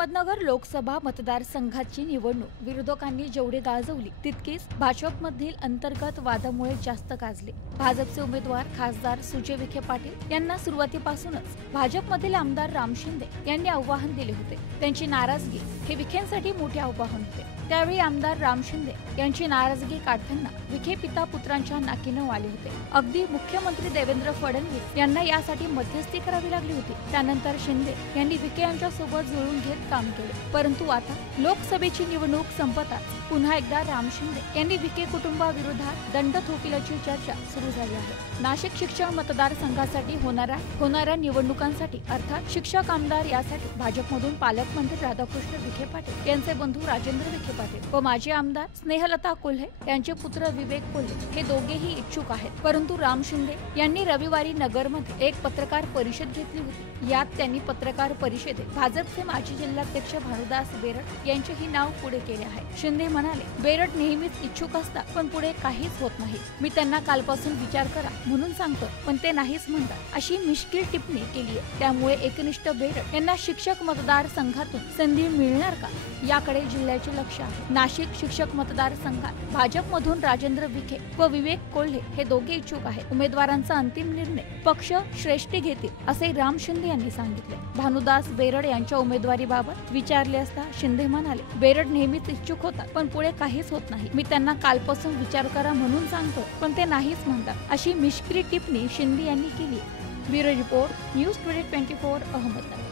अहमदनगर लोकसभा मतदारसंघाची निवडणूक विरोधकांनी जेवढी गाजवली तितकीच भाजपमधील अंतर्गत वादामुळे जास्त गाजले। भाजपचे उमेदवार खासदार सुजय विखे पाटील यांना सुरुवातीपासूनच भाजपमधील आमदार राम शिंदे यांनी आव्हान दिले होते। त्यांची नाराजगी हे विखेंसाठी मोठे आव्हान होते। त्यावेळी आमदार राम शिंदे यांची नाराजगी काढताना विखे पिता पुत्रांच्या नाकीनऊ आले होते। अगदी मुख्यमंत्री देवेंद्र फडणवीस यांना यासाठी मध्यस्थी करावी लागली होती। त्यानंतर शिंदे यांनी विखे यांच्या सोबत जुळून घेत काम केले। परंतु आता लोकसभेची निवडणूक संपताच पुन्हा एकदा राम शिंदे यांनी विखे कुटुंबाविरोधात दंड थोपल्याची चर्चा सुरू झाली आहे। नाशिक शिक्षक मतदारसंघासाठी होणाऱ्या निवडणुकांसाठी अर्थात शिक्षक आमदार यासाठी भाजपमधून पालकमंत्री राधाकृष्ण विखे पाटील यांचे बंधू राजेंद्र विखे पाटील व माजी आमदार स्नेहलता कोल्हे यांचे पुत्र विवेक कोल्हे हे दोघेही इच्छुक आहेत। परंतु राम शिंदे यांनी रविवारी नगरमध्ये एक पत्रकार परिषद घेतली होती। यात त्यांनी पत्रकार परिषदेत भाजपचे माजी जिल्हाध्यक्ष भानुदास बेरड यांचेही नाव पुढे केले आहे। शिंदे म्हणाले, बेरड नेहमीच इच्छुक असतात पण पुढे काहीच होत नाही। मी त्यांना कालपासून विचार करा म्हणून सांगतो पण ते नाहीच म्हणतात, अशी मिश्किल टिप्पणी केली आहे। त्यामुळे एकनिष्ठ बेरड यांना शिक्षक मतदारसंघातून संधी मिळणार का याकडे जिल्ह्याचे लक्ष आहे। नाशिक शिक्षक मतदारसंघात भाजपमधून राजेंद्र विखे व विवेक कोल्हे हे दोघे इच्छुक आहेत। उमेदवारांचा अंतिम निर्णय पक्ष श्रेष्ठी घेतील असे राम शिंदे यांनी सांगितले। भानुदास बेरड यांच्या उमेदवारीबाबत विचारले असता शिंदे म्हणाले, बेरड नेहमीच इच्छुक होतात पण पुढे काहीच होत नाही। मी त्यांना कालपासून विचार करा म्हणून सांगतो पण ते नाहीच म्हणतात, अशी मिश्किल टिप्पणी शिंदे यांनी केली। Bureau report, news 24 Ahmednagar.